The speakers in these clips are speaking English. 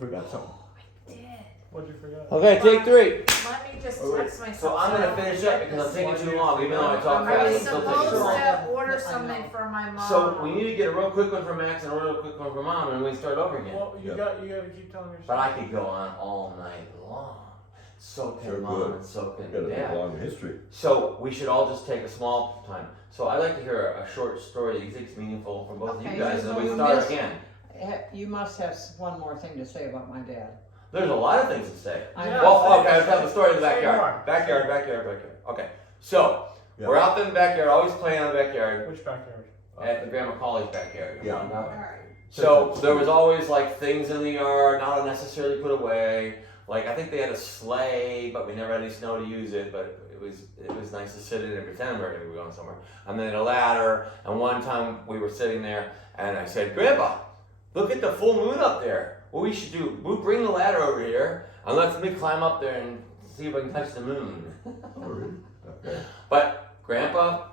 Forgot something. I did. What'd you forget? Okay, take 3. Let me just Oh, wait. text myself. So I'm gonna finish up because I'm taking too long, even though I talk I fast. was I'm still taking supposed too long. to order something for my mom. So we need to get a real quick one for Max and a real quick one for Mom, and we start over again. Well, you gotta keep telling your But story. I could go on all night long. So can Sure Mom could. and so Got can a big Dad. long history. So we should all just take a small time. So I'd like to hear a short story that you think is meaningful from both of Okay, you guys, and so then we you start missed- again. You must have one more thing to say about my dad. There's a lot of things to say. I Yeah. know. Well, okay, I'll tell the story in the Say backyard. more. Backyard. Okay, so Yeah. we're out in the backyard, always playing in the backyard, Which backyard? at the Grandma Colley's backyard. Yeah. Alright. So there was always like things in the yard, not necessarily put away. Like I think they had a sleigh, but we never had any snow to use it. But it was nice to sit in and pretend we were going to be going somewhere. And then a ladder. And one time we were sitting there, and I said, "Grandpa, look at the full moon up there. What we should do? We'll bring the ladder over here and let me climb up there and see if I can touch the moon." Oh, really? Okay. But Grandpa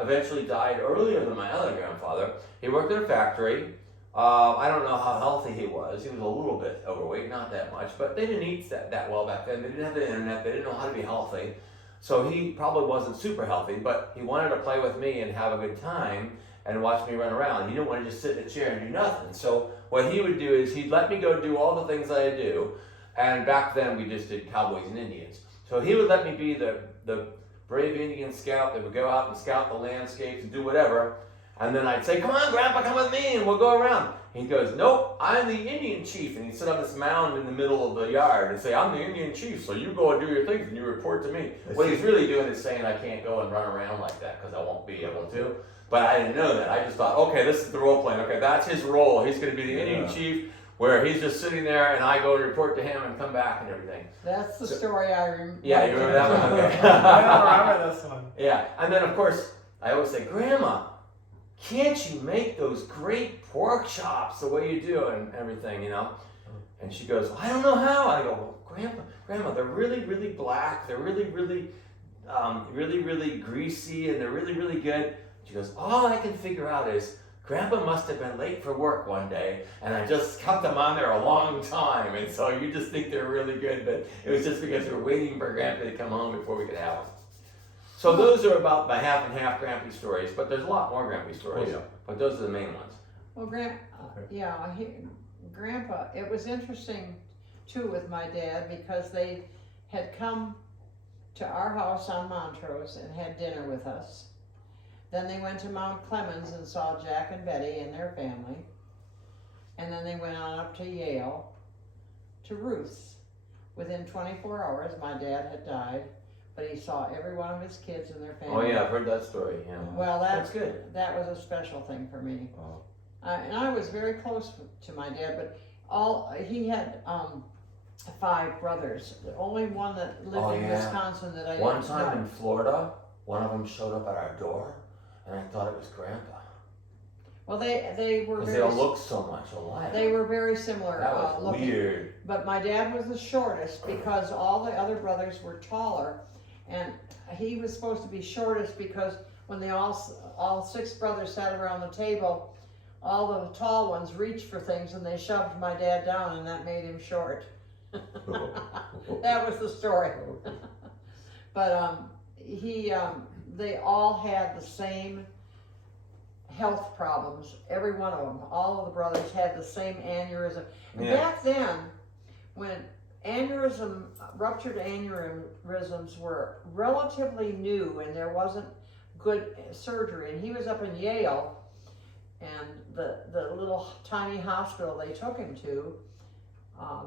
eventually died earlier than my other grandfather. He worked in a factory. I don't know how healthy he was. He was a little bit overweight, not that much, but they didn't eat that well back then. They didn't have the internet. They didn't know how to be healthy. So he probably wasn't super healthy, but he wanted to play with me and have a good time and watch me run around. He didn't want to just sit in a chair and do nothing. So what he would do is he'd let me go do all the things that I do. And back then we just did cowboys and Indians. So he would let me be the brave Indian scout that would go out and scout the landscapes and do whatever. And then I'd say, "Come on, Grandpa, come with me and we'll go around." He goes, "Nope, I'm the Indian chief." And he'd sit on this mound in the middle of the yard and say, "I'm the Indian chief, so you go and do your things and you report to me." What he's really doing is saying I can't go and run around like that because I won't be able to. But I didn't know that. I just thought, okay, this is the role playing. Okay, that's his role. He's going to be the Indian Yeah. chief where he's just sitting there and I go and report to him and come back and everything. That's the story I remember. Yeah, you remember that one? Okay. I don't remember this one. Yeah, and then of course, I always say, "Grandma, can't you make those great pork chops the way you do and everything, you know?" And she goes, "I don't know how." I go, "Well, Grandma, they're really, really black. They're really, really, really greasy, and they're really, really good." She goes, "All I can figure out is Grandpa must have been late for work one day, and I just kept them on there a long time, and so you just think they're really good, but it was just because we were waiting for Grandpa to come home before we could have them." So those are about my half and half Grampy stories, but there's a lot more Grampy stories. Oh, yeah. But those are the main ones. Well, Grandpa, it was interesting too with my dad because they had come to our house on Montrose and had dinner with us. Then they went to Mount Clemens and saw Jack and Betty and their family. And then they went on up to Yale to Ruth's. Within 24 hours, my dad had died, but he saw every one of his kids and their family. Oh yeah, I've heard that story. Yeah. Well, That's good. That was a special thing for me. Oh. And I was very close to my dad, but he had 5 brothers. The only one that lived Oh, in yeah. Wisconsin that I One didn't time know. in Florida, one of them showed up at our door, and I thought it was Grandpa. Well, they were Because they all look so much alike. they were very similar That was looking. weird. But my dad was the shortest because all the other brothers were taller, and he was supposed to be shortest because when they all 6 brothers sat around the table, all the tall ones reached for things and they shoved my dad down, and that made him short. That was the story. But they all had the same health problems. Every one of them, all of the brothers had the same aneurysm. And Yeah. back then, when ruptured aneurysms were relatively new and there wasn't good surgery, and he was up in Yale, and the little tiny hospital they took him to,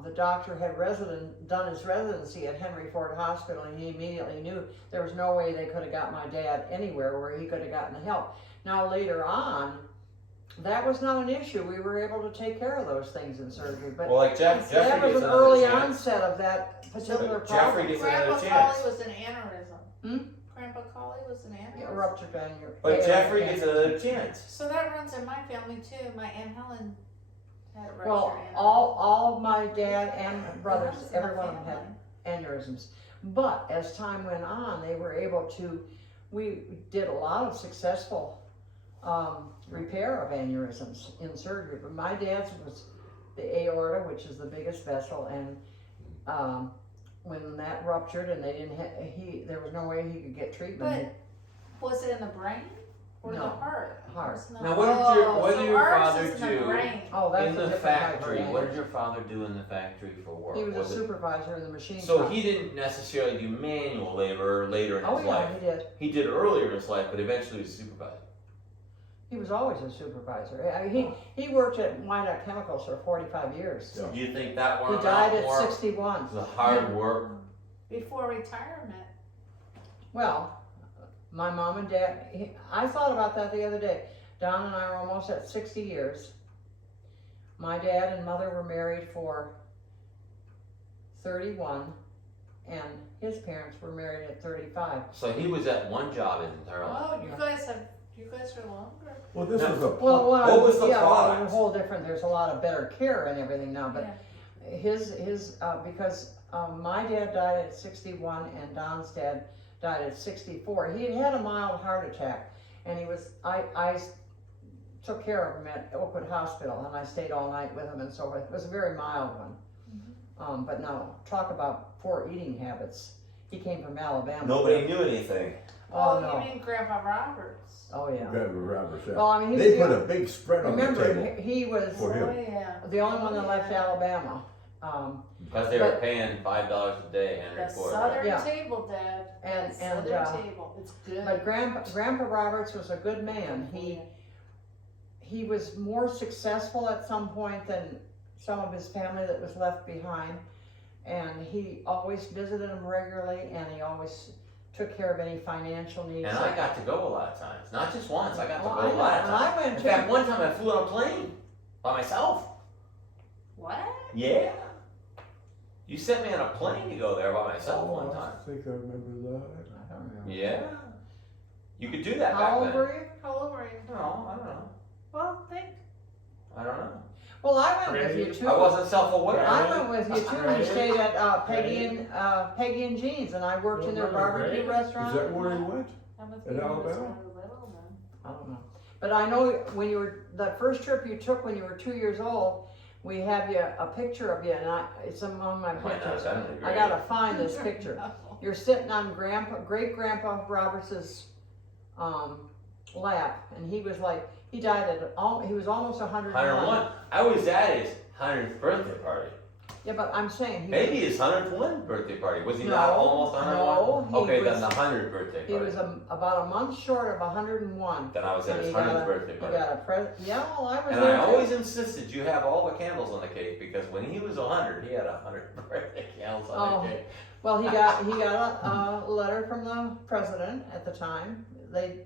the doctor had done his residency at Henry Ford Hospital, and he immediately knew there was no way they could have got my dad anywhere where he could have gotten the help. Now later on, that was not an issue. We were able to take care of those things in surgery, but Well, like that Jeffrey was gets an another early chance. onset of that particular Jeffrey problem. gets Grandpa another chance. Collie was an aneurysm. Hmm? Grandpa Collie was an Yeah, aneurysm. ruptured aneurysm. But Jeffrey gets another chance. So that runs in my family too. My Aunt Helen had a ruptured Well, aneurysm. all my dad and It brothers, runs in my every one of them family. had aneurysms. But as time went on, they were able to, we did a lot of successful repair of aneurysms in surgery. But my dad's the aorta, which is the biggest vessel, and when that ruptured and they didn't there was no way he could get treatment. Was it in the brain or No. the heart? Heart. It's not- Now, what did your ours father is in do the brain. Oh, that's in a the different type of factory? What damage. did your father do in the factory for work? He was Was a it- supervisor in the machine So shop. he didn't necessarily do manual labor later in Oh his yeah, life. he did. He did earlier in his life, but eventually he was a supervisor. He was always a supervisor. I mean, he worked at Wyandotte Chemicals for 45 years. Yeah. Do you think that He went a died lot at more? 61. The hard work. Before retirement. Well, my mom and dad, I thought about that the other day. Don and I are almost at 60 years. My dad and mother were married for 31, and his parents were married at 35. So he was at one job his entire life. Oh, you guys are longer. Well, this Now- was a. Well, What was the yeah, well, product? it's a whole different. There's a lot of better care and everything now, but Yeah. his because my dad died at 61 and Don's dad died at 64. He had a mild heart attack, and I took care of him at Oakwood Hospital, and I stayed all night with him and so forth. It was a very mild one. But now, talk about poor eating habits. He came from Alabama. Nobody knew anything. Oh, Oh, no. you mean Grandpa Roberts? Oh, yeah. Grab a rubber set. Well, I mean, he They was put a big spread on the remember, table. he was For him. Oh, yeah. the only one that left Alabama. Because they were But- paying $5 a day, The Henry Ford. Southern Yeah. table, Dad. And- The and, Southern table. It's good. But Grandpa Roberts was a good man. He was more successful at some point than some of his family that was left behind. And he always visited them regularly, and he always took care of any financial needs. And I got to go a lot of times. Not just once, I got to Well, go I a lot of know, and I times. went In too. fact, one time I flew on a plane by myself. What? Yeah. You sent me on a plane to go there by myself Oh, one time. I think I remember that. I don't remember. Yeah. You could do that How back old then. were you? How old were you? No, I don't know. Well, think. I don't know. Well, I went with Really? you too. I wasn't self-aware. I went with you too. We Really? stayed at Peggy and Jean's, and I worked in their Remember, barbecue right? Is restaurant. that where he went? In Alabama? I don't know. But I know when you were, the first trip you took when you were 2 years old, we have a picture of you, and it's among my I might not pictures. have done it, I right? gotta find this picture. You're sitting on great grandpa Roberts's lap, and he was like, he died he was almost 101. 101. I was at his 100th birthday party. Yeah, but I'm saying Maybe his 101st birthday party. Was he not No, almost 101? no, he Okay, was- then the 100th birthday he party. was about a month short of 101. Then I was at And his he got 100th a- birthday He party. got a yeah, well, I was And there I too. always insisted you have all the candles on the cake because when he was 100, he had 100 birthday candles on Oh. the cake. Well, he got a letter from the president at the time. They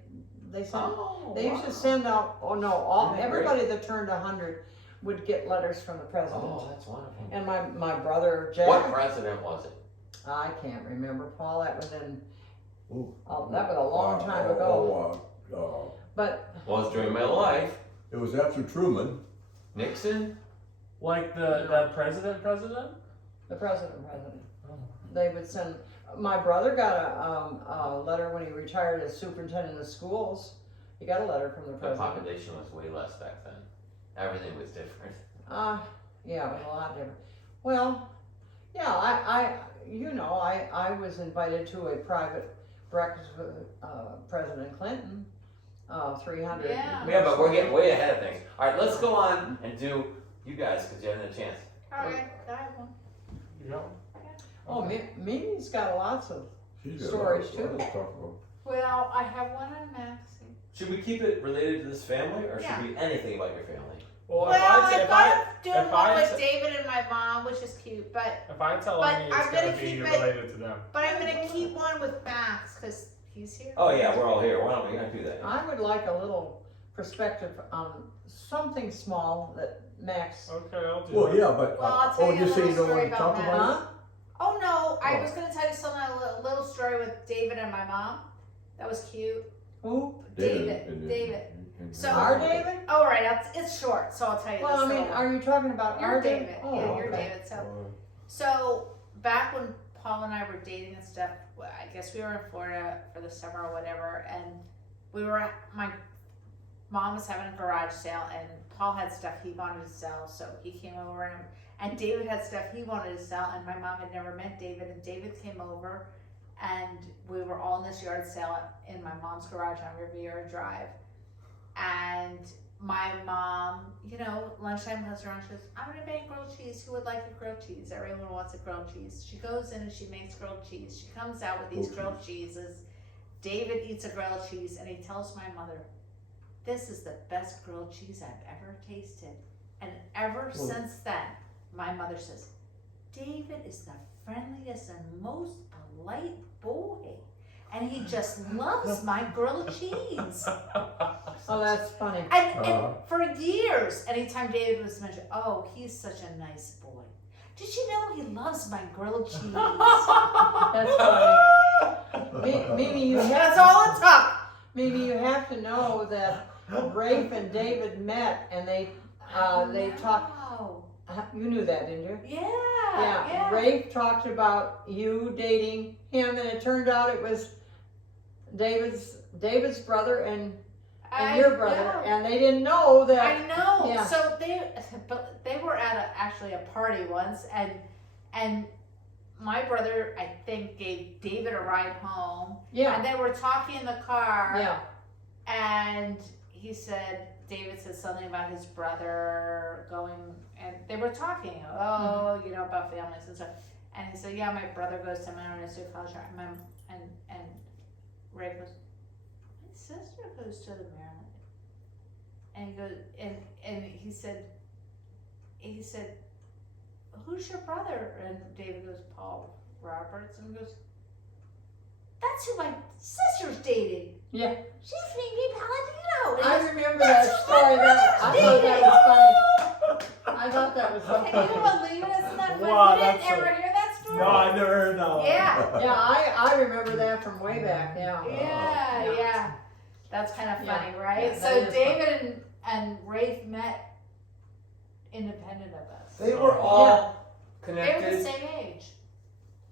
sent. They used to send out. Oh no! Isn't that Everybody that turned 100 would get letters from the president. Oh, that's wonderful. And my brother Jack. What president was it? I can't remember, Paul. That was in. Ooh. That was a long time ago. But Well, it was during my life. It was after Truman. Nixon? Like the president? the president. Oh. They would send. My brother got a letter when he retired as superintendent of schools. He got a letter from the The president. population was way less back then. Everything was different. Yeah, it was a lot different. Well, yeah, I was invited to a private breakfast with President Clinton. 300. Yeah. Yeah, but we're getting way ahead of things. All right, let's go on and do you guys because you haven't had a chance. Alright, I have one. You know? Oh, Mimi's got lots of. She's got Stories, a lot of too. stuff about. Well, I have one on Maxie. Should we keep it related to this family or Yeah. should we anything about your family? Well, Well, I if thought of doing if one I with t- David and my mom, which is cute, but I tell But Amy, it's I'm gonna gonna be keep it- related to them. I'm gonna keep one with Max because he's here. Oh yeah, we're all here. Why don't we gonna do that? I would like a little perspective on something small that Max. Okay, I'll do Well, it. yeah, but Well, I'll tell you a you say you little don't want story to talk about about it? Huh? Oh no, I Oh. was gonna tell you something, a little story with David and my mom. That was cute. Who? David. So- Our David? Oh, right, it's short, so I'll tell you Well, I this. mean, little- are you talking about You're our David. Oh, Yeah, you're okay. David. So back when Paul and I were dating and stuff, well, I guess we were in Florida for the summer or whatever, and my mom was having a garage sale, and Paul had stuff he wanted to sell, so he came over, and David had stuff he wanted to sell, and my mom had never met David, and David came over, and we were all in this yard sale in my mom's garage on Riviera Drive, and my mom, you know, lunchtime comes around, she goes, I'm gonna make grilled cheese, who would like a grilled cheese? Everyone wants a grilled cheese. She goes in and she makes grilled cheese, she comes out with these grilled cheeses, David eats a grilled cheese, and he tells my mother, this is the best grilled cheese I've ever tasted. And ever since then, my mother says, David is the friendliest and most polite boy. And he just loves my grilled cheese. Oh, that's funny. And for years, anytime David was mentioned, oh, he's such a nice boy. Did you know he loves my grilled cheese? That's funny. Mimi, you have That's all it took. Mimi, you have to know that Rafe and David met and they talked. You knew that, didn't you? Yeah. Rafe talked about you dating him, and it turned out it was David's brother and your brother, know. and they didn't know that. I know. Yeah. So they were at actually a party once, and my brother, I think, gave David a ride home. Yeah. And they were talking in the car. Yeah. And he said, David said something about his brother going, and they were talking, you know, about families and stuff. And he said, yeah, my brother goes to Maryland Institute of College, and Ray goes, my sister goes to the Maryland. And he goes, and he said, who's your brother? And David goes, Paul Roberts, and he goes, that's who my sister's dating. Yeah. She's Mimi Palladino. And I he goes, remember "That's that who my story. brother's I thought that dating." was funny. I thought that was so Can funny. you believe it? Isn't that funny? Wow, You didn't that's ever hear that story? No, I never heard that one. Yeah. Yeah, I remember that from way back. Yeah. Yeah. That's kind of Yeah. funny, right? Yeah, so that is David and Rafe met independent of us. They were all They were the connected. same age.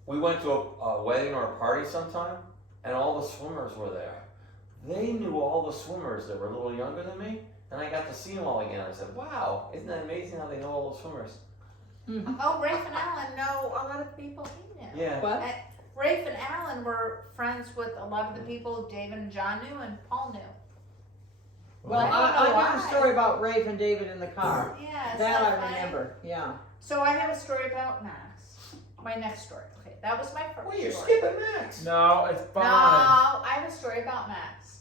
We went to a wedding or a party sometime, and all the swimmers were there. They knew all the swimmers that were a little younger than me, and I got to see them all again. I said, wow, isn't that amazing how they know all the swimmers? Oh, Rafe and Alan know a lot of the people he knew. Yeah. What? Rafe and Alan were friends with a lot of the people David and John knew and Paul knew. Well, I don't know I knew why. the story about Rafe and David in the car. Yeah, is That I funny? remember. Yeah. So I have a story about Max. My next story. Okay, that was my first Well, you're story. skipping Max. No, it's fine. No, I have a story about Max.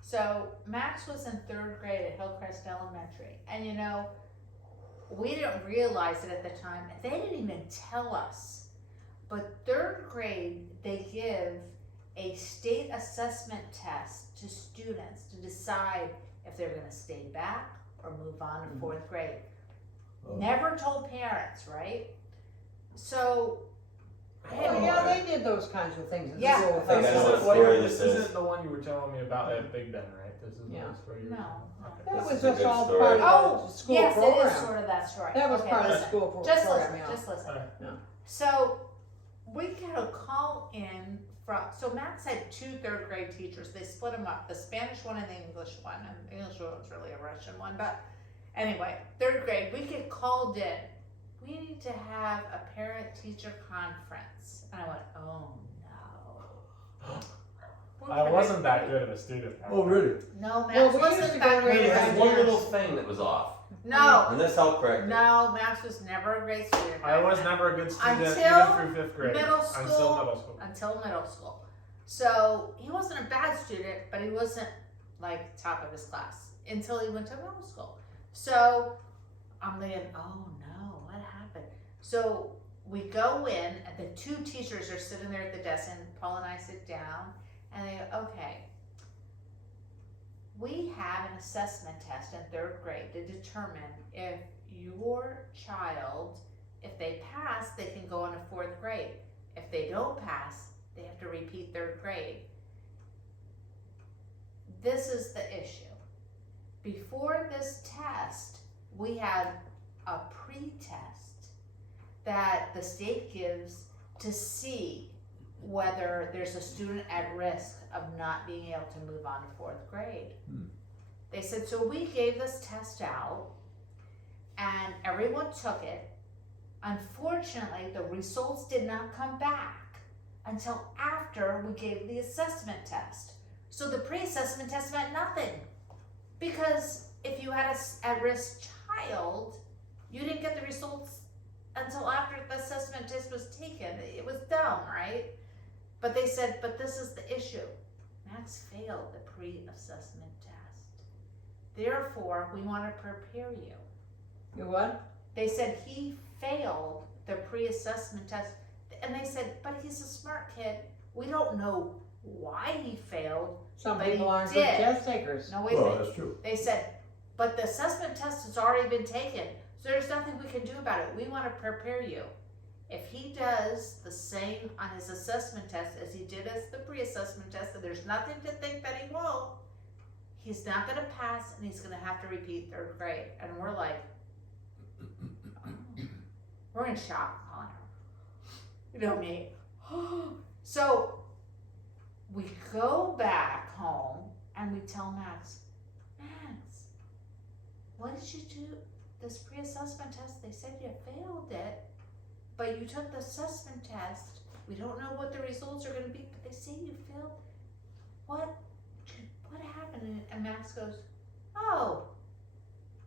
So Max was in 3rd grade at Hillcrest Elementary, and you know, we didn't realize it at the time. They didn't even tell us. But 3rd grade, they give a state assessment test to students to decide if they're going to stay back or move on to 4th grade. Never told parents, right? So, Oh, yeah, they did those kinds of things in Yeah. school. I think I know This what isn't, what story you- this this is. isn't the one you were telling me about at Big Ben, right? This is Yeah. the story you were No. telling me. Okay. That This was is a just good all story. part of oh, the school yes, program. it is sort of that story. That was Okay, part of the listen. school Just program, listen, yeah. just listen. Alright. Yeah. So we get a call in from, so Max had 2 3rd grade teachers. They split them up, the Spanish one and the English one. And the English one was really a Russian one. But anyway, 3rd grade, we get called in. We need to have a parent-teacher conference. And I went, oh no. We're I wasn't that pretty- good of a student. Oh, really? No, Max Well, we used wasn't to that go great. He Yeah. had one little thing that was off. No, And this helped correct it. no, Max was never a great student. I was never a good student Until even through 5th grade. middle Until school. middle school. Until middle school. So he wasn't a bad student, but he wasn't like top of his class until he went to middle school. So I'm thinking, oh no, what happened? So we go in, and the 2 teachers are sitting there at the desk, and Paul and I sit down, and they go, okay, we have an assessment test in 3rd grade to determine if your child, if they pass, they can go on to 4th grade. If they don't pass, they have to repeat 3rd grade. This is the issue. Before this test, we had a pre-test that the state gives to see whether there's a student at risk of not being able to move on to 4th grade. They said, so we gave this test out and everyone took it. Unfortunately, the results did not come back until after we gave the assessment test. So the pre-assessment test meant nothing. Because if you had a at-risk child, you didn't get the results until after the assessment test was taken. It was dumb, right? But they said, but this is the issue. Max failed the pre-assessment test. Therefore, we want to prepare you. You what? They said he failed the pre-assessment test. And they said, but he's a smart kid. We don't know why he failed. Some But people he aren't good did. test takers. No, wait a Well, minute. that's true. They said, but the assessment test has already been taken. So there's nothing we can do about it. We want to prepare you. If he does the same on his assessment test as he did as the pre-assessment test, and there's nothing to think that he won't, he's not going to pass and he's going to have to repeat third grade. And we're like, we're in shock on her. You know me. So we go back home and we tell Max, what did you do? This pre-assessment test, they said you failed it, but you took the assessment test. We don't know what the results are going to be, but they say you failed. What happened? And Max goes, oh.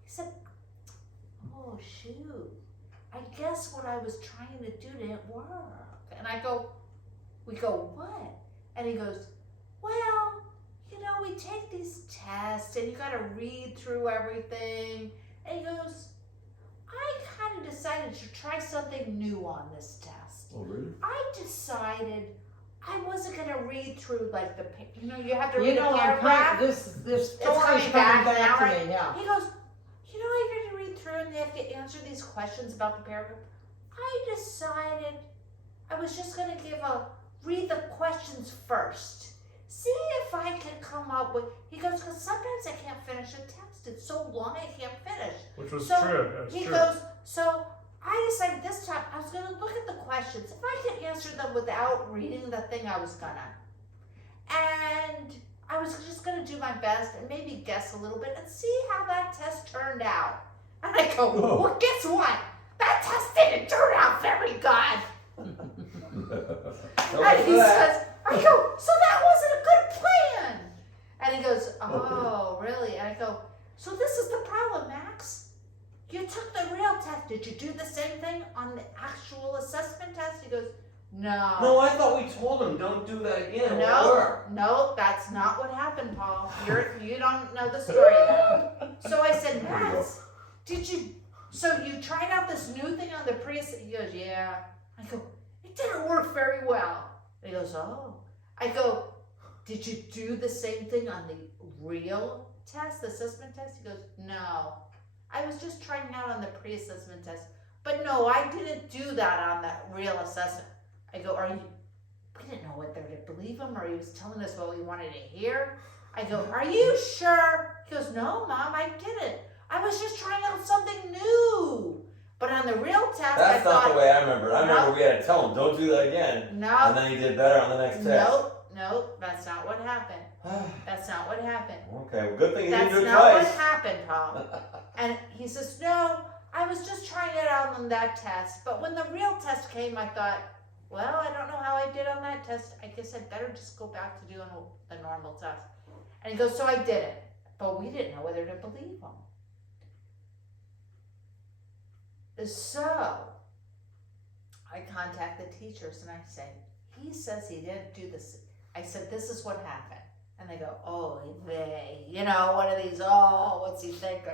He said, oh shoot. I guess what I was trying to do didn't work. And we go, what? And he goes, well, you know, we take these tests and you got to read through everything. And he goes, I kind of decided to try something new on this test. Oh, really? I decided I wasn't going to read through like the, you know, you have to You read know, a I'm paragraph. kind this It's story's coming coming back back now, to right? me, yeah. He goes, you know, I have to read through and they have to answer these questions about the paragraph. I decided I was just going to read the questions first. See if I could come up with, he goes, because sometimes I can't finish a text. It's so long I can't finish. Which was So true. It was he true. goes, so I decided this time I was going to look at the questions. If I could answer them without reading the thing, I was gonna. And I was just going to do my best and maybe guess a little bit and see how that test turned out. And I go, Oh. well, guess what? That test didn't turn out very good. So And what's he that? says, I go, so that wasn't a good plan. And he goes, oh, really? And I go, so this is the problem, Max. You took the real test. Did you do the same thing on the actual assessment test? He goes, no. No, I thought we told him don't do that again. It won't work. No, that's not what happened, Paul. You don't know the story then. So I said, Max, so you tried out this new thing on the Prius? He goes, yeah. I go, it didn't work very well. And he goes, oh. I go, did you do the same thing on the real test, the assessment test? He goes, no. I was just trying out on the pre-assessment test. But no, I didn't do that on that real assessment. I go, we didn't know whether to believe him or he was telling us what we wanted to hear. I go, are you sure? He goes, no, Mom, I didn't. I was just trying out something new. But on the real test, I That's not thought, the way I remember it. I No. remember we had to tell him don't do that again. And no, then he did better on the next test. nope, that's not what happened. That's not what happened. Okay, well, good thing you That's didn't do it not what twice. happened, Paul. And he says, no, I was just trying it out on that test. But when the real test came, I thought, well, I don't know how I did on that test. I guess I'd better just go back to doing the normal test. And he goes, so I did it. But we didn't know whether to believe him. So I contact the teachers and I say, he says he didn't do this. I said, this is what happened. And they go, oh, one of these, oh, what's he thinking?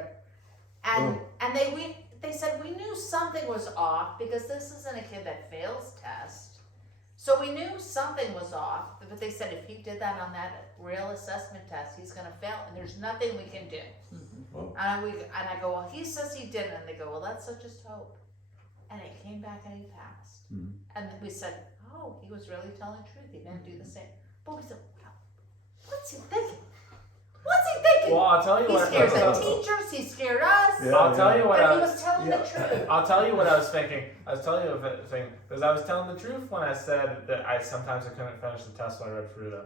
And they said, we knew something was off because this isn't a kid that fails tests. So we knew something was off, but they said if he did that on that real assessment test, he's going to fail and there's nothing we can do. Oh. And I go, well, he says he didn't. And they go, well, let's just hope. And it came back and he passed. Mhm. And we said, oh, he was really telling the truth. He didn't do the same. But we said, well, what's he thinking? What's he thinking? Well, I'll tell you He what. scared the teachers. He scared us. Yeah. I'll tell you what. But I he was, was telling the truth. I'll tell you what I was thinking. I was telling you a thing because I was telling the truth when I said that I sometimes couldn't finish the test when I read through them.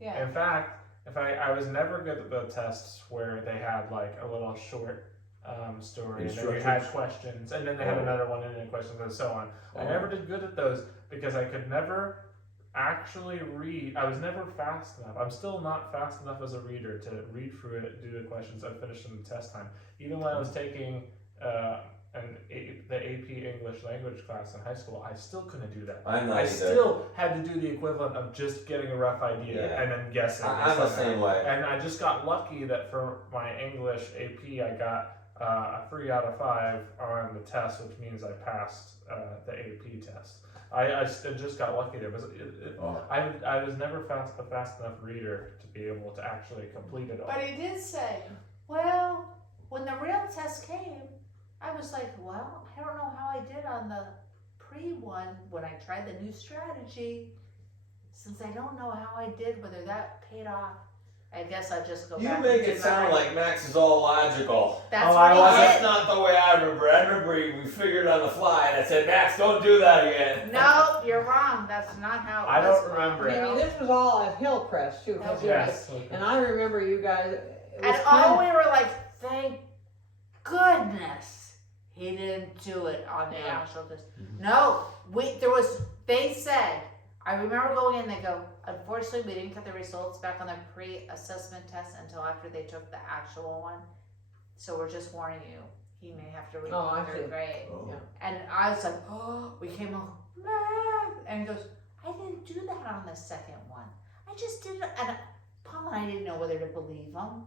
Yeah. In fact, if I was never good at the tests where they had like a little short story, and then you had Instructions? questions, and then they had Oh. another one and then questions and so on. I Oh. never did good at those because I could never actually read. I was never fast enough. I'm still not fast enough as a reader to read through it, do the questions, and finish them in test time. Even when I was taking the AP English language class in high school, I still couldn't do that. I'm not I either. still had to do the equivalent of just getting a rough idea Yeah. and then guessing. I'm the same way. And I just got lucky that for my English AP, I got a 3 out of 5 on the test, which means I passed the AP test. I just got lucky there. Oh. I was never a fast enough reader to be able to actually complete it all. But he did say, well, when the real test came, I was like, well, I don't know how I did on the pre-one when I tried the new strategy. Since I don't know how I did, whether that paid off, I guess I'll just go You back make and it do sound my- like Max is all logical. That's Oh, I what wasn't. he That's did. not the way I remember. I remember we figured on the fly, and I said, Max, don't do that again. No, you're wrong. That's not how it I was. don't remember it. Maybe this was all at Hillcrest too. 'cause you Yes. guys- And I remember you guys, it was And kind all of, we were like, thank goodness he didn't do it on the Yeah. actual test. No, they said, I remember going in, they go, unfortunately, we didn't get the results back on the pre-assessment test until after they took the actual one. So we're just warning you, he may have to read Oh, I third see. grade. Oh. Yeah. And I was like, oh, we came home, Max. And he goes, I didn't do that on the second one. I just did it. And Paul and I didn't know whether to believe him.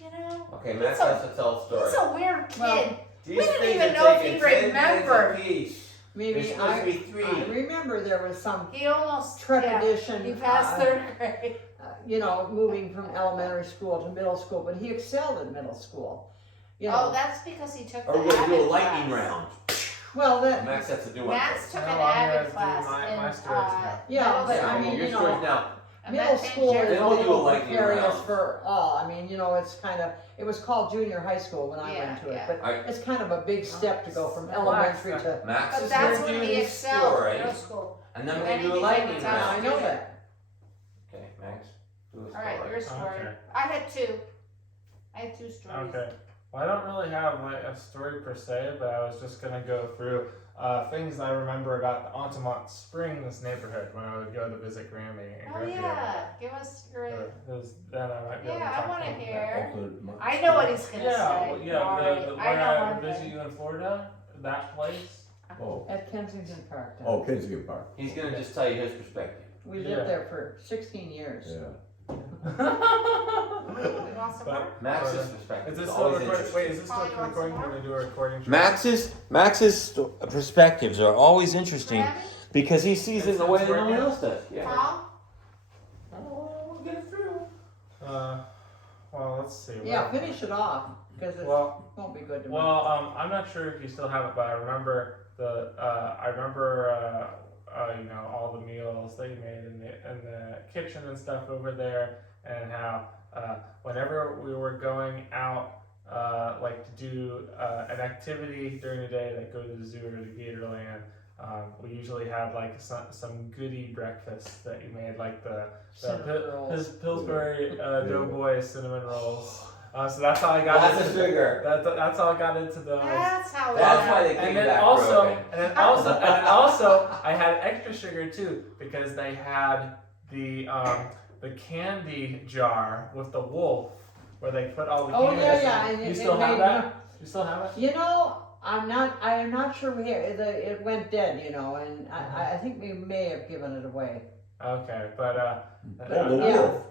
You know? Okay, Max He's a- has to tell a story. He's a weird kid. Well, These we didn't things even are know if taking he 10 minutes remembered. apiece. maybe There's supposed to be I 3. remember there was some He almost tradition, Yeah, he passed third grade. moving from elementary school to middle school, but he excelled in middle school. You know, Oh, that's because he took Or the we're gonna do a Avid lightning class. round. well, that, Max has to do one Max first. took No, an I'm Avid gonna do class my in stories now. Yeah, middle but I school. mean, your you know, stories now. And middle that school changed is Then we'll do a all lightning precarious round. for all. I mean, it's kind of, it was called junior high school when I Yeah, went to it, yeah. but Alright. it's kind of a big step to go from Relax. elementary to, Max But is that's gonna when do he his excelled story, in middle school. and then we're And gonna do a he lightning became a round. I know that. Okay, Max, do a story. Alright, your story. Okay. I had two. I had two stories. Okay. Well, I don't really have like a story per se, but I was just gonna go through things I remember about the Altamont Springs neighborhood when I would go to visit Grammy and Oh Grampy. yeah, give us your. Then I might be able to Yeah, I talk want to about that. hear. Okay, I know what he's gonna Yeah, say. well, yeah. Alright, The I when know I one visit thing. you in Florida, that place. Oh, At Kensington Park. down oh, Kensington Park. He's gonna just tell you his perspective. We lived Yeah. there for 16 years. Yeah. You want some more? Max's perspective Is is this still always recording? interesting. Wait, is this still Paul, you want recording? some Can we do a recording? Max's perspectives are always interesting Grammy? because he sees it in a way that no one Working. else does. Yeah. Paul? Oh, we'll get it through. Well, let's see. Yeah, What- finish it off, because it Well, won't be good tomorrow. well, I'm not sure if you still have it, but I remember all the meals that you made in the kitchen and stuff over there, and how whenever we were going out, like to do an activity during the day, like go to the zoo or to Gatorland, we usually had like some goodie breakfast that you made, like the Cinnamon rolls. Pillsbury Doughboy cinnamon rolls. So that's how I got That's a into trigger. that's how I got into those. That's how That's why they And came then back also, broken. and then also, I had extra sugar too because they had the candy jar with the wolf where they put all the Oh, candy. yeah, in. and You it still have made- that? You still have it? You know, I am not sure it went dead, and I think we may have given it away. Okay, but Oh, the Yeah. wolf.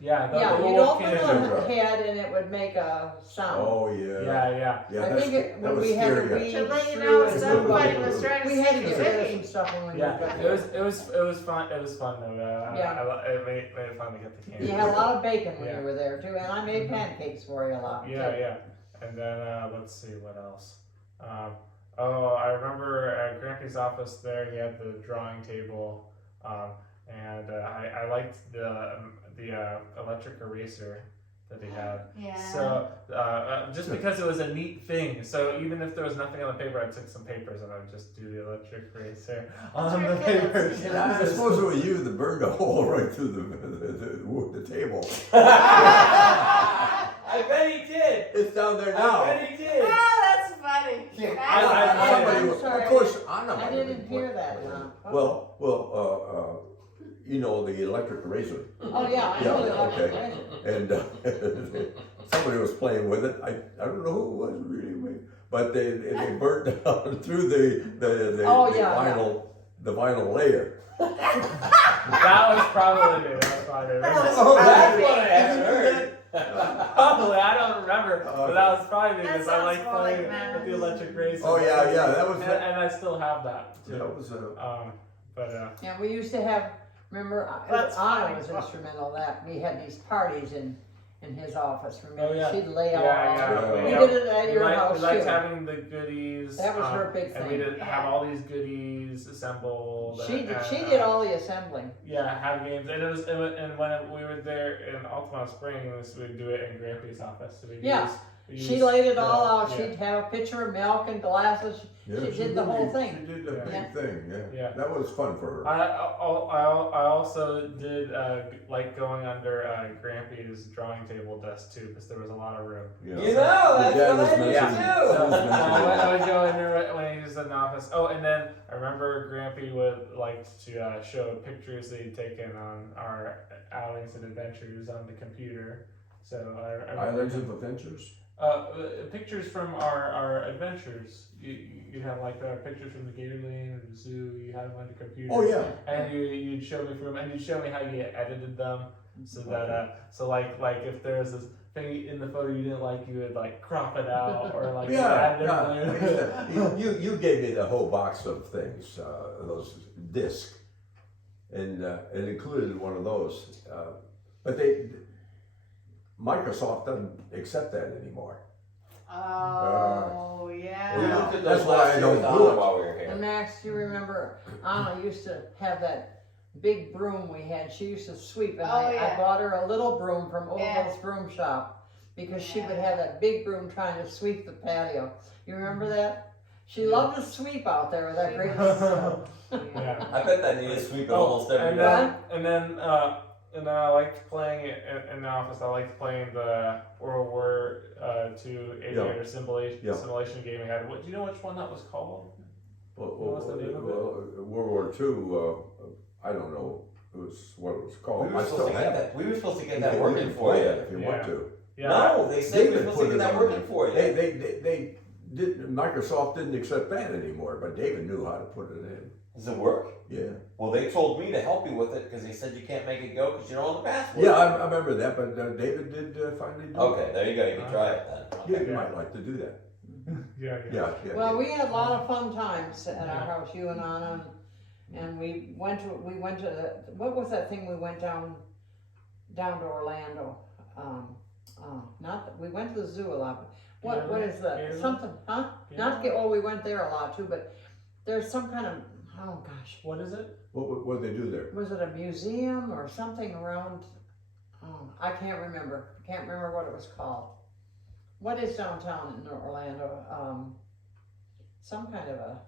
yeah, the Yeah, you'd wolf open candy. the head and it would make a sound. Oh, yeah. Yeah. Yeah, I that's, think that when was we had to scary. read To let you through know, and somebody move was trying to we had to see get you. rid of some stuff when we Yeah, moved up it there. was fun. It was fun though. Yeah. It made it fun to get the candy. You had a lot of bacon when Yeah. you were there too, and I made pancakes for you a lot. Yeah. And then let's see what else. I remember at Grampy's office there, he had the drawing table, and I liked the electric eraser that he had. Yeah. So just because it was a neat thing, so even if there was nothing on the paper, I took some papers and I would just do the electric racer on the papers. And I suppose it was you that burned a hole right through the table. I bet he did. It's down there I now. bet he did. Oh, that's funny. Yeah, That's Somebody funny. was- sorry. of course, I'm not. I didn't hear that, Tom. Well, you know the electric razor, Oh, yeah, I know the Yeah, electric okay. razor. and somebody was playing with it. I don't know who it was really, but they burnt down through the Oh, yeah, the vinyl layer. That was probably me. That was probably me. Oh, that's what I had heard. Probably, I don't remember, but that was probably me That because I like sounds more like playing Matt. with the electric racer. Oh yeah, that was and I still have that too. that was But Yeah, we used to have, remember, That's Anna funny. was instrumental in that. We had these parties in his office, remember? Oh, yeah. She'd lay out. Yeah. We yeah. did it at We your liked, house we liked too. having the goodies. That was her big And we thing. did have all these goodies assembled. She and, did all the assembling. Yeah, have games, and and when we were there in Altamont Springs, we'd do it in Grampy's office. So we'd Yeah. we'd She use laid it all out. yeah. She'd have a pitcher of milk and glasses. She did the whole thing. She did the big Yeah. thing. Yeah. Yeah. That was fun for her. I also did like going under Grampy's drawing table desk too, because there was a lot of room. You know, that's Your dad what I was did mentioning- too. So, was mentioning I would go in there when he was in the office. Oh, and then I remember Grampy would like to show pictures that he'd taken on our outings and adventures on the computer. So I remember Islands of Adventures. pictures from our adventures. You have like pictures from the Gator Lane and the zoo. You had them on the computer. Oh yeah. And you'd show me and you'd show me how you edited them, so that so like if there's this thing in the photo you didn't like, you would like crop it out or like add it in. You gave me the whole box of things, those discs, and it included one of those. But Microsoft doesn't accept that anymore. Oh, We yeah. looked at That's those why last I year with don't Anna do it. while we were And here. Max, do you remember Anna used to have that big broom we had? She used to sweep, and Oh, I yeah. bought her a little broom from Yeah. Oval's Broom Shop because she would Yeah. have that big broom trying to sweep the patio. You remember that? She loved to sweep out there with that great. Yeah. I bet that needed sweeping almost every and day. then I liked playing it in the office. I liked playing the World War II aviator simulation game we had. Do you know which one that was called? What was the name of it? World War II. I don't know. It was what it was called. We were I supposed still to get have that. it. We were supposed to get You that can working for play you. it if you want to. Yeah. No, they said we were David supposed to put get it that on working the- for you. They didn't. Microsoft didn't accept that anymore, but David knew how to put it in. Does it work? Yeah. Well, they told me to help you with it because they said you can't make it go because you don't know the password. Yeah, I remember that, but David did finally do it. Okay, there you go. You can try it then. Yeah, Okay. you might like to do that. Yeah. Yeah. Well, we had a lot of fun times at our house, you and Anna, and we went to what was that thing we went down to Orlando? We went to the zoo a lot. What is that? Gatorland? Something, huh? We went there a lot too, but there's some kind of, oh gosh, What is it? What did they do there? was it a museum or something around? Oh, I can't remember. Can't remember what it was called. What is downtown in Orlando? Some kind of a.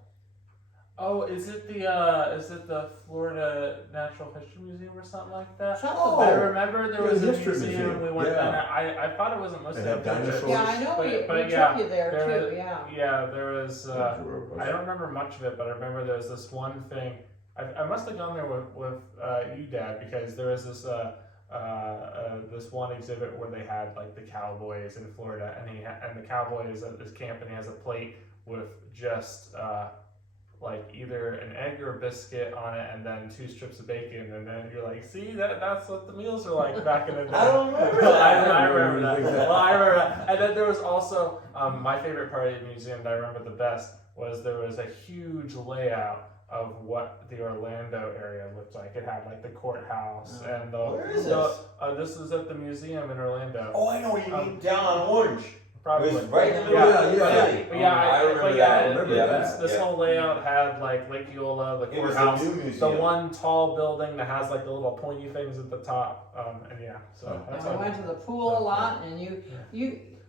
Oh, is it the Florida Natural History Museum or something like that? Something Oh, I like remember there yeah, was a history museum museum, we went yeah. down there. I thought it wasn't mostly They have pictures. dinosaurs. Yeah, I know we yeah, took you there there too, yeah. Yeah, there was. I I don't remember much of it, but I remember there was this one thing. I must have gone there with you, Dad, because there was this this one exhibit where they had like the cowboys in Florida, and the cowboy is at this camp, and he has a plate with just like either an egg or a biscuit on it, and then 2 strips of bacon, and then you're like, see, that's what the meals are like back in the day. I don't remember I that. remember that. Well, I remember that. And then there was also my favorite part of the museum that I remember the best was there was a huge layout of what the Orlando area looked like. It had like the courthouse and the. Where is this is at the museum in Orlando. Oh, I know what you mean. Down on Orange. Probably. It was right in the middle Yeah, of the yeah, city. But yeah, I remember but that. yeah, I remember that. This whole layout had like Lake Eola, the It was courthouse, a new the museum. one tall building that has like the little pointy things at the top, and yeah, so that's And we how. went to the pool a lot, and you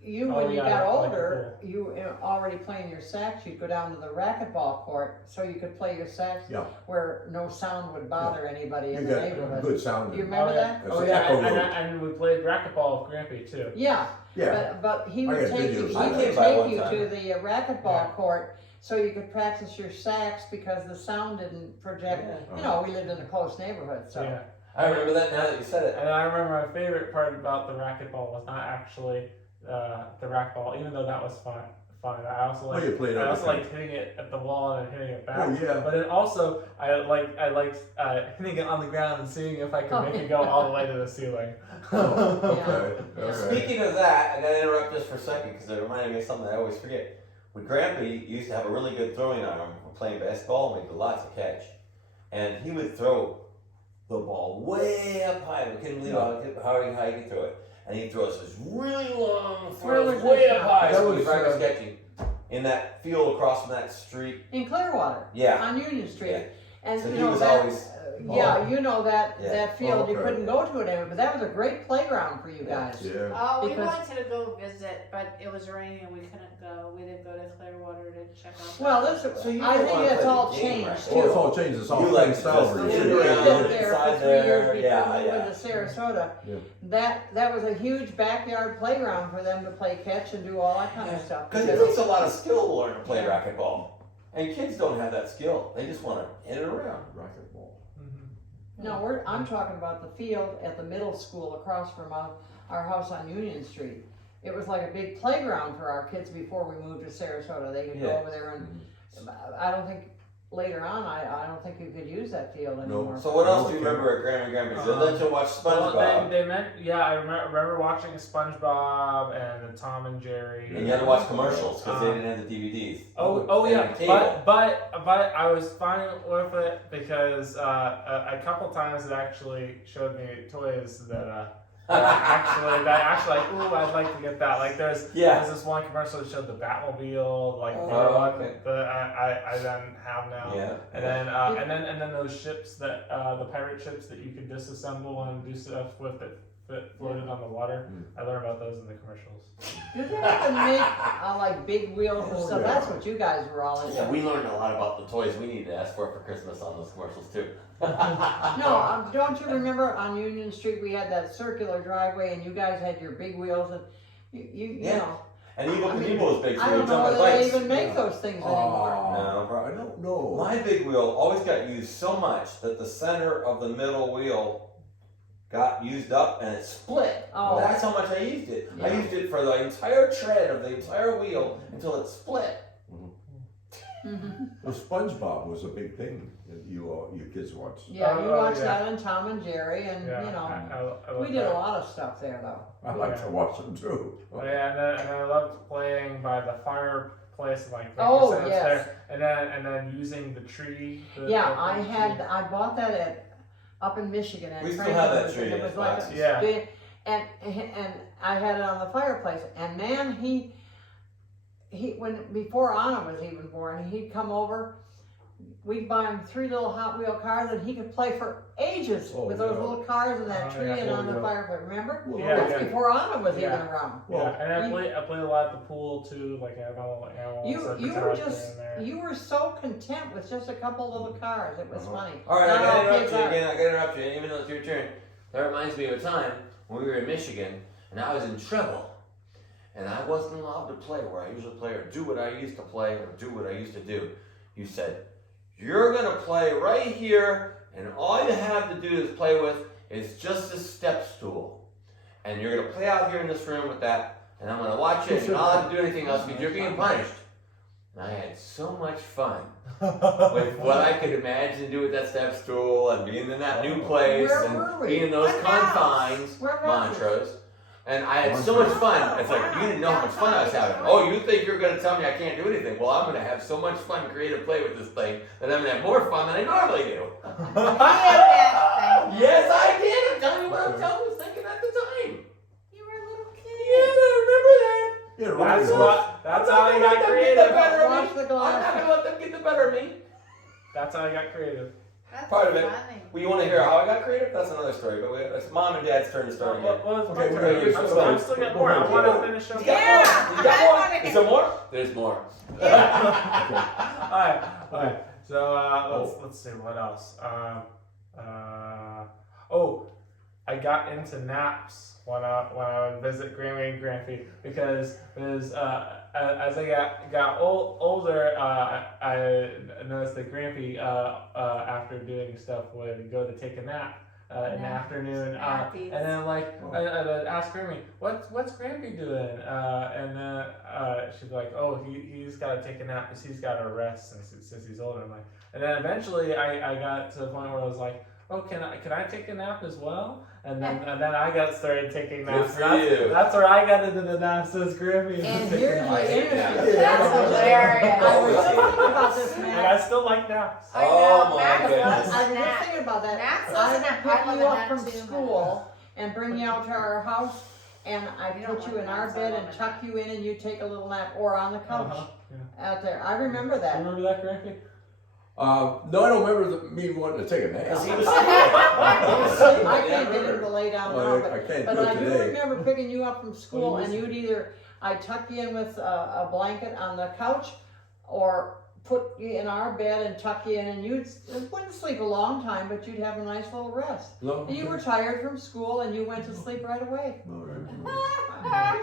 Oh, when you yeah, got like the older, you were already playing your sax. You'd go down to the racquetball court so you could play your sax Yeah. where no sound would bother anybody You in the got neighborhood. good sound. Do you in it. remember Oh, yeah. that? It's Oh an yeah, echo room. and we played racquetball with Grampy too. Yeah, Yeah. but he I would got take you. videos He of would that. came by take one you time. to the racquetball Yeah. court so you could practice your sax because the sound didn't project. Yeah. You know, we lived in a close neighborhood, so. Yeah. I remember that now that you said it. And I remember my favorite part about the racquetball was not actually the racquetball, even though that was fun. I also Oh, like you played I also everything. liked hitting it at the wall and hitting it back. Oh, yeah. But then also I liked hitting it on the ground and seeing if I could make it go all the way to the ceiling. Oh, Yeah. okay. Okay. Speaking of that, I gotta interrupt this for a second because it reminded me of something I always forget. When Grampy used to have a really good throwing arm for playing basketball, and we did lots of catch. And he would throw the ball way up high. We couldn't believe how high he could throw it. And he'd throw us this really long Where throws was way this up at? high. That So we was, practiced catching in that field across from that street. In Clearwater. Yeah. On Union Street. Yeah. And So you he know was that, always yeah, you know that Yeah. that field you Okay. couldn't go to it anymore, but that was a great playground for you guys. Yeah. Oh, we Because- wanted to go visit, but it was raining and we couldn't go. We didn't go to Clearwater to check out. Well, that. listen, So you I didn't think wanna that's play the all game, changed right? too. Oh, it's all changed. It's all You like like to Salvary. just When sit we around lived there for inside 3 years there, before yeah, we went to Sarasota, Yeah. that was a huge backyard playground for them to play catch and do all that kind of stuff. Because it takes a lot of skill to learn to play racquetball. And kids don't have that skill. They just want to hit it around. Racquetball. No, I'm talking about the field at the middle school across from our house on Union Street. It was like a big playground for our kids before we moved to Sarasota. They could go Yeah. over there and, I don't think, later on, I don't think you could use that field anymore. So what else do you remember at Grandma Grampy's? They let you watch SpongeBob. Well, they meant, yeah, I remember watching SpongeBob and Tom and Jerry. And you had to watch commercials because they didn't have the DVDs. Oh And yeah, cable. but I was fine with it because a couple times it actually showed me toys that actually like, ooh, I'd like to get that. Like there's this one commercial that showed the Batmobile, like the Oh, one okay. that I then have now. Yeah. And then those ships that the pirate ships that you could disassemble and do stuff with that floated on the water. I learned about those in the commercials. Do they even make like big wheels and Oh, stuff? yeah. That's what you guys were all into. Yeah, we learned a lot about the toys we need to ask for Christmas on those commercials too. No, don't you remember on Union Street we had that circular driveway and you guys had your big wheels and you Yeah. know. And Eagle Knievel was big too. I don't We know jumped whether on they bikes. even make those things anymore. No, bro, I don't know. My big wheel always got used so much that the center of the middle wheel got used up and it split. Oh. That's how much I used it. I Yeah. used it for the entire tread of the entire wheel until it split. Mhm. Well, SpongeBob was a big thing that you kids watched. Yeah, you Oh, watched yeah. that and Tom and Jerry and Yeah, you know. I We love did a that. lot of stuff there though. I like Yeah. to watch them too. Oh, yeah, and I loved playing by the fireplace, like Oh, you said, yes. there, and then using the tree. Yeah, I bought that up in Michigan at We still Franklin. have that tree It in was its like boxes. Yeah. big, and I had it on the fireplace. And man, he before Anna was even born, he'd come over. We'd buy him 3 little Hot Wheel cars, and he could play for ages Oh, with those yeah. little cars in that Oh, tree yeah. and on the Yeah. fireplace. Remember? Yeah, That's yeah. before Anna was Yeah. even around. Yeah, and I played a lot at the pool too, like I have all the animals. You so you I were like just being there. you were so content with just a couple little cars. It was Uh-huh. funny. All right, I Not gotta all interrupt kids you are. again. I gotta interrupt you, even though it's your turn. That reminds me of a time when we were in Michigan and I was in trouble. And I wasn't allowed to play where I usually play or do what I used to play or do what I used to do. You said, you're gonna play right here and all you have to do is play with is just a step stool. And you're gonna play out here in this room with that and I'm gonna watch it and you're not allowed to do anything else because you're being punished. And I had so much fun with what I could imagine to do with that step stool and being in that new place Where and were we? being in those What confines, Where was mantras. And I had so much fun. It's like, you didn't know how much fun I was having. Oh, you think you're going to tell me I can't do anything? Well, I'm going to have so much fun creative play with this thing that I'm going to have more fun than I normally do. Yeah, Yes, I did. I'm telling you what I was thinking at the time. you were a little kid. Yes, I remember that. Yeah, right. That's how I got Get creative. the better of Wash me. the I'm glass. not gonna let them get the better of me. That's how I got creative. That's Part of it. funny. Well, you want to hear how I got creative? That's another story. But it's mom and dad's turn to start again. Well, it's Okay, my we're turn. gonna use I'm some- I'm still got more. I want to finish up. You Yeah, got more? You I got more? wanna Is there more? There's more. Alright. So let's see what else. I got into naps when I would visit Grammy and Grampy because as I got older, I noticed that Grampy after doing stuff would go to take a nap. In the afternoon, Nappies. and then I'd ask Grammy, what's Grampy doing? And then she'd be like, oh, he's got to take a nap because he's got to rest since he's older. I'm like, and then eventually I got to the point where I was like, oh, can I take a nap as well? And then I started taking naps. Good for you. That's where I got into the naps as Grampy. And taking here's naps. I the hate naps. interesting. That's hilarious. I was just thinking about this, And man. I still like naps. I Oh know, my Max goodness. loves I a was nap. just thinking about that. Max I loves a would nap. I pick love you a up nap from too, school and bring you out to our house, and I You don't put you like in our naps, I bed love and a tuck you in, and you take a little nap, or on the couch Uh-huh, out there. I remember You that. remember that, Grampy? No, I don't remember me wanting to take a nap. Because he was I can't get him to lay down Well, now, I can't but do I it do today. remember picking you up from school, What and do you you'd I'd tuck you in with a blanket on the couch, or put you in our bed and tuck you in, and you wouldn't sleep a long time, but you'd have a nice little rest. No? You were tired from school, and you went to sleep right away. All right.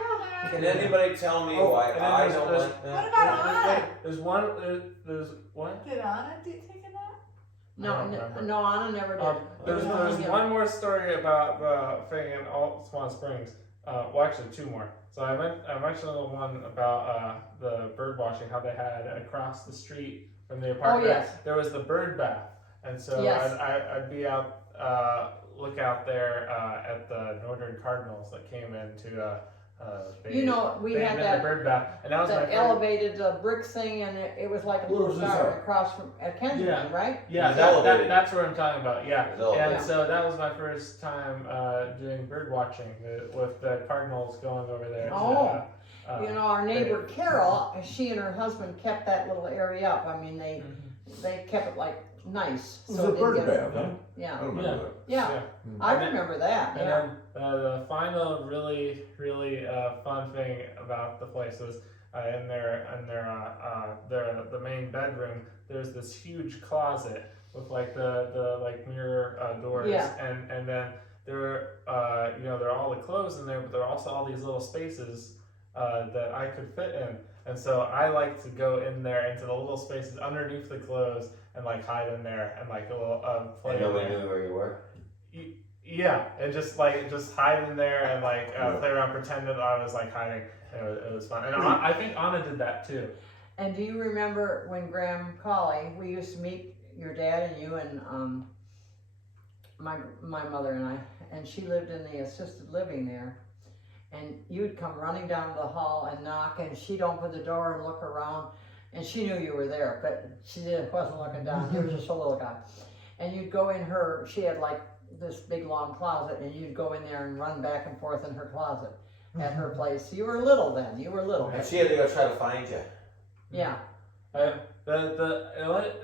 Can anybody tell me why and then I there's- don't there's- like What about Anna? There's one. There's what? Did Anna take a nap? I No, don't remember. no, Anna never did. There's It was only him. one more story about the thing in Swan Springs. Well, actually, two more. So I mentioned the one about the bird watching, how they had across the street from the apartment. yes. There was the bird bath, and so Yes. I'd be out, look out there at the Northern Cardinals that came into. You know, we they had the that bird bath, and that was my the favorite. elevated brick thing, and it was like a Where little was this garden at? across from at Kensington, right? Yeah, It was elevated. that's what I'm talking about. Yeah, It was elevated. and so that was my first time doing bird watching with the Cardinals going over there. Oh. To, You know, our neighbor Carol, she and her husband kept that little area up. I mean, they kept it like nice. It was a it bird didn't get- bath, huh? I Yeah, don't remember that. yeah, I And then- remember that. And Yeah. then the final really fun thing about the place was in the main bedroom. There's this huge closet with like the like mirror doors, Yeah. and then there there are all the clothes in there, but there are also all these little spaces that I could fit in. And so I like to go in there into the little spaces underneath the clothes and like hide in there and like a little play. And in nobody there. knew where you were? Yeah, and just hide in there and like play around, pretend that I was like hiding. It was fun, and I think Anna did that too. And do you remember when Graham Colley, we used to meet your dad and you and my mother and I, and she lived in the assisted living there. And you'd come running down the hall and knock, and she'd open the door and look around, and she knew you were there, but she wasn't looking down. You were just a little guy. And you'd go in she had like this big long closet, and you'd go in there and run back and forth in her closet at her place. You were little then. You were little. And she had to go try to find you. Yeah. The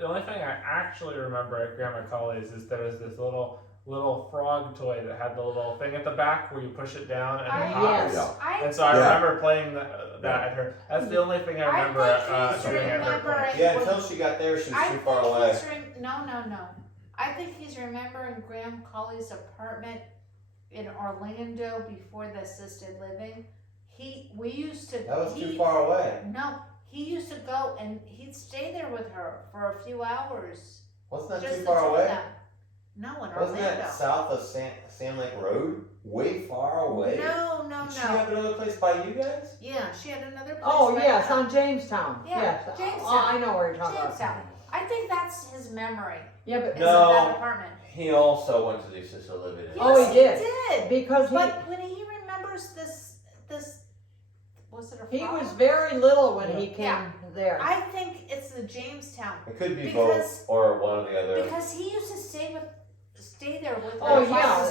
only thing I actually remember at Grandma Colley's is there was this little frog toy that had the little thing at the back where you push it down and it hops. Yes. And so I Yeah. remember playing that at her. That's the only thing I remember think he's doing at her place. remembering- Yeah, until she got there, she was too far away. No. I think he's remembering Graham Colley's apartment in Orlando before the assisted living. We used to. That was too far away. No, he used to go and he'd stay there with her for a few hours. Wasn't that just too the far two of away? them. No, in Wasn't Orlando. that south of Sam Lake Road? Way far away? No. Did she have another place by you guys? Yeah, she had another place. Oh, right yes, now. on Jamestown. Yeah, Yes. Jamestown. Oh, I know where you're talking Jamestown. I think that's his memory. Yeah, but Is No. of that apartment. He also went to the assisted living. Yes, Oh, he did. did. because But when he remembers this, was it a he frog? was very little when he came Yeah. there. I think it's the Jamestown It could be Because- both or one or the other. because he used to stay with stay there with her Oh by yeah,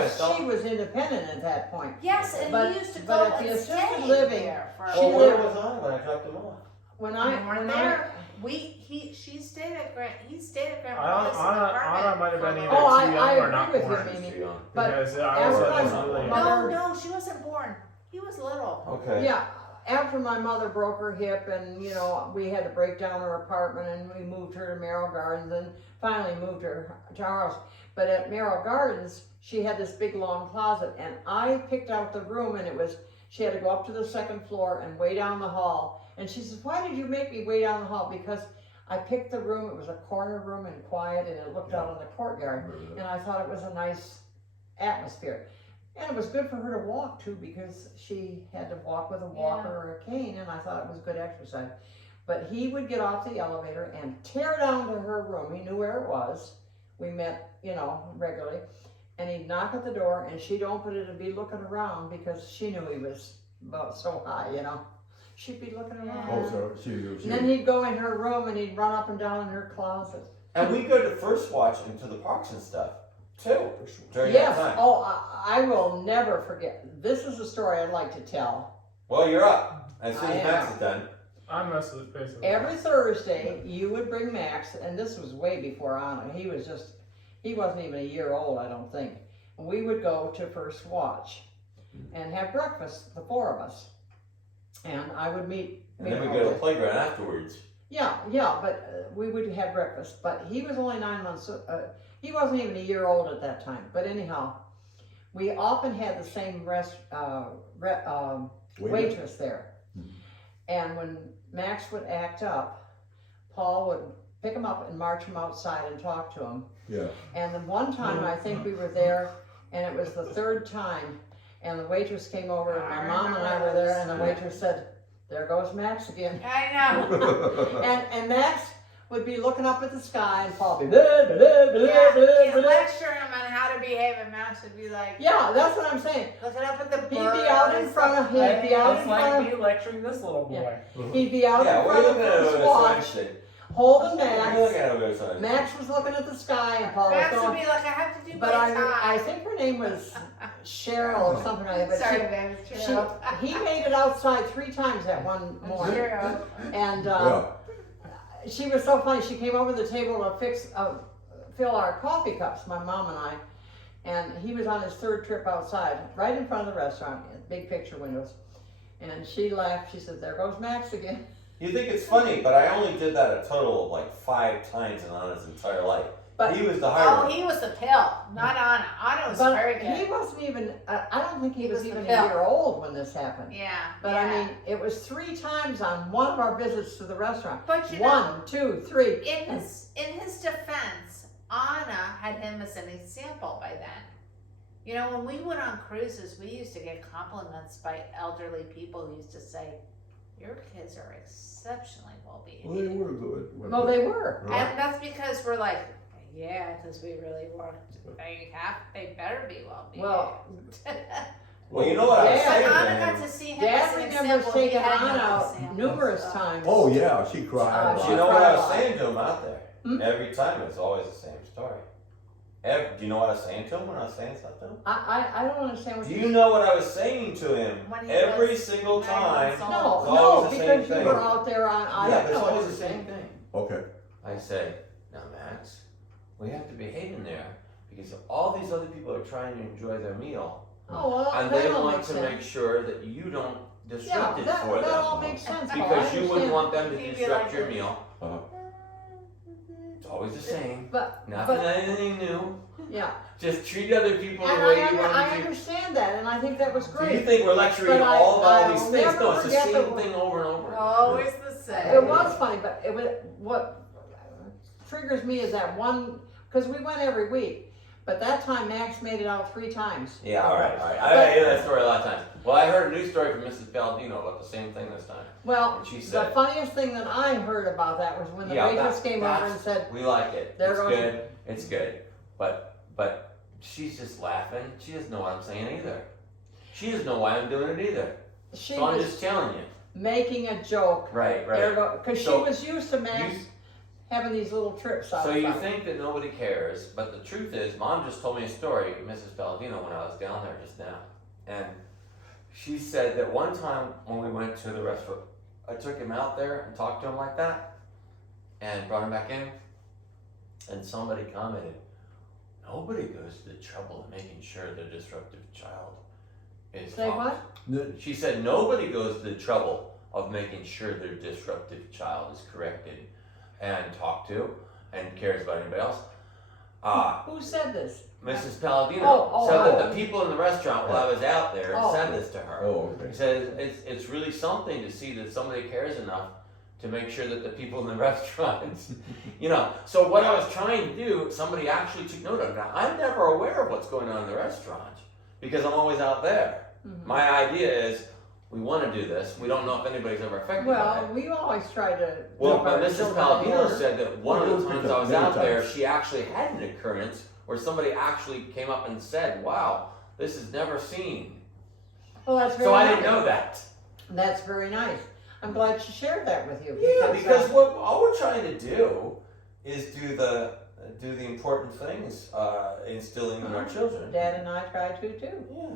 himself. she was independent at that point. Yes, and But- he used to but go at the and assisted stay living, there for. she Well, where lived- was I when I dropped him off? When We I, weren't when there. She stayed at he stayed at Grandma's Anna might have been either Oh, too young I or agree not with you, born. Mimi. Too young. But Because I after was my really mother- No, she wasn't born. He was little. Okay. yeah, after my mother broke her hip and, you know, we had to break down her apartment and we moved her to Merrill Gardens and finally moved her to our house. But at Merrill Gardens, she had this big long closet and I picked out the room and she had to go up to the second floor and way down the hall. And she says, why did you make me way down the hall? Because I picked the room, it was a corner room and quiet and it looked out on the courtyard. And I thought it was a nice atmosphere. And it was good for her to walk too because she had to walk with a walker or a cane and I thought it was good exercise. But he would get off the elevator and tear down to her room. He knew where it was. We met, you know, regularly. And he'd knock at the door and she'd open it and be looking around because she knew he was about so high, you know. She'd be looking around. Oh, so she. And then he'd go in her room and he'd run up and down in her closet. And we go to First Watch into the parks and stuff too during Yes, that time. oh, I will never forget. This is a story I'd like to tell. Well, you're up. As soon I as am. Max is done. I'm mostly basically. Every Thursday, you would bring Max, and this was way before Anna. He wasn't even a year old, I don't think. We would go to First Watch and have breakfast, the four of us. And I would meet. And then we go to the playground afterwards. Yeah, but we would have breakfast. But he was only 9 months, he wasn't even a year old at that time. But anyhow, we often had the same waitress there. And when Max would act up, Paul would pick him up and march him outside and talk to him. Yeah. And then one time I think we were there and it was the third time and the waitress came over and my mom and I were there and the waitress said, there goes Max again. I know. And Max would be looking up at the sky and Paul would be blah, blah, blah, blah, Yeah, blah, you blah. lecture him on how to behave, and Max would be like, Yeah, that's what I'm saying. looking up at the birds. He'd be out in front of he'd be out in It's like front me lecturing this little boy. of he'd be out Yeah, in we're front of looking at First over Watch, the holding We're looking Max. at over the Max was looking at the sky and Paul was Max would going. be like, I have to do But my I time. think her name was Cheryl or something like that. Sorry, But babe, it's she, true. he made it outside 3 times that one morning. True. And Yeah. she was so funny. She came over to the table to fill our coffee cups, my mom and I. And he was on his 3rd trip outside, right in front of the restaurant, big picture windows. And she laughed. She said, there goes Max again. You think it's funny, but I only did that a total of like 5 times in Anna's entire life. But- he was the higher Oh, one. he was the pill, not Anna. Anna was But very he good. wasn't even, I don't think he He was was the even a pill. year old when this happened. Yeah. But yeah. I mean, it was 3 times on one of our visits to the restaurant. But you know, 1, 2, 3. in his defense, Anna had him as an example by then. You know, when we went on cruises, we used to get compliments by elderly people who used to say, your kids are exceptionally well behaved. Well, they were good. weren't Well, they were. Right. And that's because we're like, yeah, because we really worked. They better be well behaved. Well, Well, you know what I was Yeah. saying But to Anna him? got to see him Dad as an remembers example. He taking had Anna no out example, numerous so. times. Oh yeah, she cried. She You a know lot. what I was cried a lot. saying to him out there? Hmm? Every time it's always the same story. Do you know what I was saying to him when I was saying something? I don't understand what Do you know what I was saying to him When he every was single 9 time? months old. No, It's no, always the same because you thing. were out there on. I Yeah, don't but it's know. always the same thing. Okay. I say, now Max, we have to behave in there because all these other people are trying to enjoy their meal, Oh, well, and that they all want makes to sense. make sure that you don't Yeah, disrupt it that, for that them. all makes sense, Paul. I Because you wouldn't understand. want them to He'd be disrupt like your this. meal. Uh-huh. It's always the same. But, Nothing but anything new. yeah, Just treat other people the and way I you want to. understand that, and I think that was So you great. think we're lecturing But all I'll these things? never No, it's the forget same the- thing over and over. Always the same. It was funny, but it was what triggers me is that one because we went every week. But that time Max made it out 3 times. Yeah, all right. I hear that story a lot of times. Well, I heard a news story from Mrs. Palladino about the same thing this time. Well, And she the said, funniest thing that I heard about that was when the Yeah, waitress that- came over that's- and said, "We like it. There It's goes- good. It's good." But she's just laughing. She doesn't know what I'm saying either. She doesn't know why I'm doing it either. she So I'm was just telling you. making a joke. Right. Because So, she was used to Max You, having these little trips outside. So you think that nobody cares, but the truth is, Mom just told me a story, Mrs. Palladino, when I was down there just now. And she said that one time when we went to the restaurant, I took him out there and talked to him like that, and brought him back in, and somebody commented, nobody goes to the trouble of making sure the disruptive child is Say talked what? She said nobody goes to the trouble of making sure their disruptive child is corrected and talked to and cares about anybody else. Who said this? Mrs. Palladino Oh, said that oh. the people in the restaurant while I was out there Oh. said this to her. Oh, He okay. said it's really something to see that somebody cares enough to make sure that the people in the restaurants, So what I was trying to do, somebody actually took note of. Now, I'm never aware of what's going on in the restaurant because I'm always out there. Mhm. My idea is we want to do this. We don't know if anybody's ever affected by Well, it. we always try to. Well, keep but our Mrs. children in Palladino order. said that one of the times I was Many out there, times. she actually had an occurrence where somebody actually came up and said, wow, this is never seen. Well, that's very So I nice. didn't know that. That's very nice. I'm glad she shared that with you. Yeah, because what all we're trying to do is do the important things, instilling in our children. Dad and I try to too. Yeah.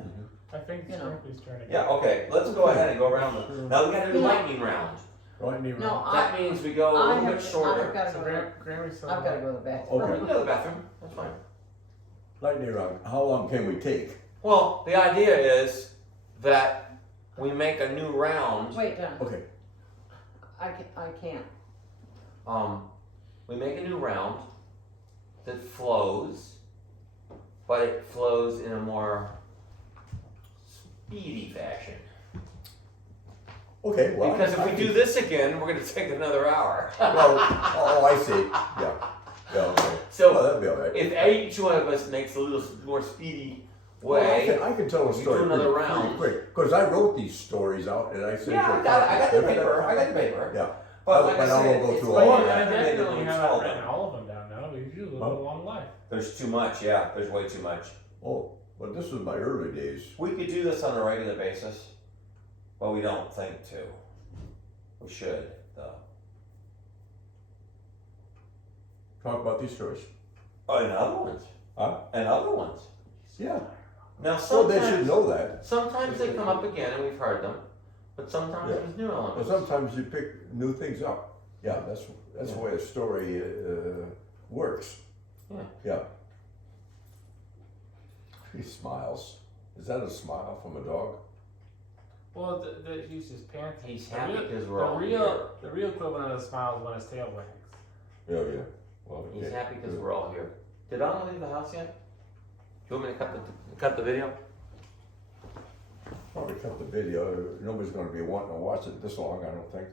I think it's You know. Grumpy's turn again. Yeah. Okay. Let's go ahead and go around. Now we got to do Yeah. lightning round. Lightning No, round. That means we go a little bit I've shorter. got to So go. Grammy's still I've got to go to the bathroom. Or we Okay. can go to the bathroom. That's fine. Lightning round. How long can we take? Well, the idea is that we make a new round. Wait, Don. Okay. I can't. We make a new round that flows, but it flows in a more speedy fashion. Okay. Well, Because if I we can- do this again, we're going to take another hour. Well, oh, I see. Yeah. Yeah. Okay. Well, So that'd be all right. if each one of us makes a little more speedy Well, way, I can tell a do story another pretty round. quick because I wrote these stories out and I said. yeah, I got the paper. I got the paper. Yeah. But But like I I said, won't go it's through Well, all all of I that. definitely it's haven't all written done. all of them down now because you live Huh? a long life. There's too much. Yeah, there's way too much. Oh, but this was my early days. We could do this on a regular basis, but we don't think to. We should, though. Talk about these stories. Oh, and other ones. Huh? And other ones. Yeah. Now, So they should sometimes, know that. sometimes they come up again and we've heard them, but sometimes Yeah. there's new Well, elements. sometimes you pick new things up. Yeah, that's the Yeah. way a story works. Yeah. Yeah. He smiles. Is that a smile from a dog? Well, he's just panting. He's The happy real- because we're all here. The real equivalent of a smile is when his tail wags. Yeah, yeah. Well, He's okay. happy because we're all here. Did Anna leave the house yet? Do you want me to cut the video? Probably cut the video. Nobody's going to be wanting to watch it this long, I don't think.